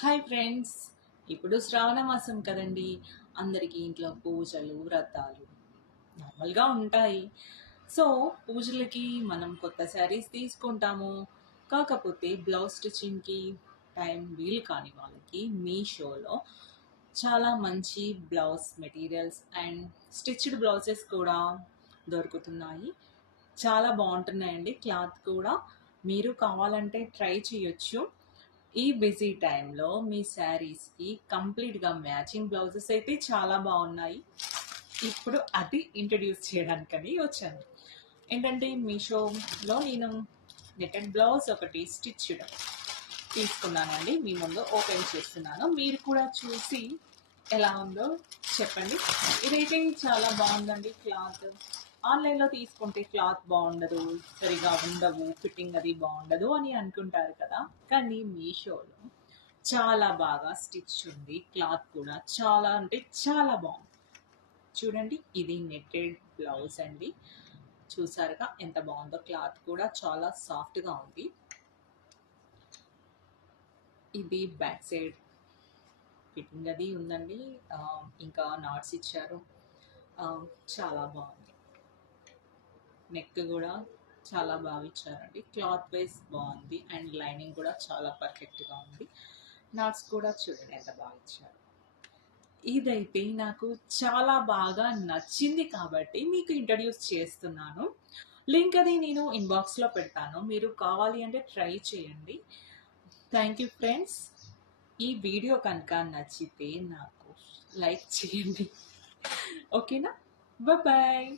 Hi friends. ఇప్పుడు శ్రావణ మాసం కదండి. అందరికీ ఇంట్లో పూజలు వ్రతాలు నార్మల్గా ఉంటాయి. సో పూజలకి మనం కొత్త శారీస్ తీసుకుంటాము. కాకపోతే బ్లౌజ్ స్టిచ్చింగ్కి టైం వీలు కాని వాళ్ళకి మీషోలో చాలా మంచి blouse materials and stitched blouses కూడా దొరుకుతున్నాయి. చాలా బాగుంటున్నాయండి. క్లాత్ కూడా మీరు కావాలంటే ట్రై చేయొచ్చు. ఈ బిజీ టైంలో మీ శారీస్కి కంప్లీట్గా మ్యాచింగ్ బ్లౌజెస్ అయితే చాలా బాగున్నాయి. ఇప్పుడు అది ఇంట్రడ్యూస్ చేయడానికని వచ్చాను. ఏంటంటే మీషోలో నేను నెటెడ్ బ్లౌజ్ ఒకటి స్టిచ్డ్ తీసుకున్నానండి. మీ ముందు ఓపెన్ చేస్తున్నాను, మీరు కూడా చూసి ఎలా ఉందో చెప్పండి. ఇదైతే చాలా బాగుందండి. క్లాత్ ఆన్లైన్లో తీసుకుంటే క్లాత్ బాగుండదు, సరిగా ఉండవు, ఫిట్టింగ్ అది బాగుండదు అని అనుకుంటారు కదా. కానీ మీషోలో చాలా బాగా స్టిచ్ ఉంది. క్లాత్ కూడా చాలా అంటే చాలా బాగుంది. చూడండి, ఇది నెట్టెడ్ బ్లౌజ్ అండి. చూసారుగా ఎంత బాగుందో. క్లాత్ కూడా చాలా సాఫ్ట్గా ఉంది. ఇది బ్యాక్ సైడ్ ఫిట్టింగ్ అది ఉందండి. ఇంకా నాట్స్ ఇచ్చారు. చాలా బాగుంది. నెక్ కూడా చాలా బాగా ఇచ్చారండి. క్లాత్ వైజ్ బాగుంది అండ్ లైనింగ్ కూడా చాలా పర్ఫెక్ట్గా ఉంది. నాట్స్ కూడా చూడండి ఎంత బాగా ఇచ్చారు. ఇదైతే నాకు చాలా బాగా నచ్చింది కాబట్టి మీకు ఇంట్రడ్యూస్ చేస్తున్నాను. లింక్ అది నేను ఇన్బాక్స్లో పెడతాను, మీరు కావాలి అంటే ట్రై చేయండి. Thank you friends. ఈ వీడియో కనుక నచ్చితే నాకు లైక్ చేయండి. ఓకేనా? బాయ్.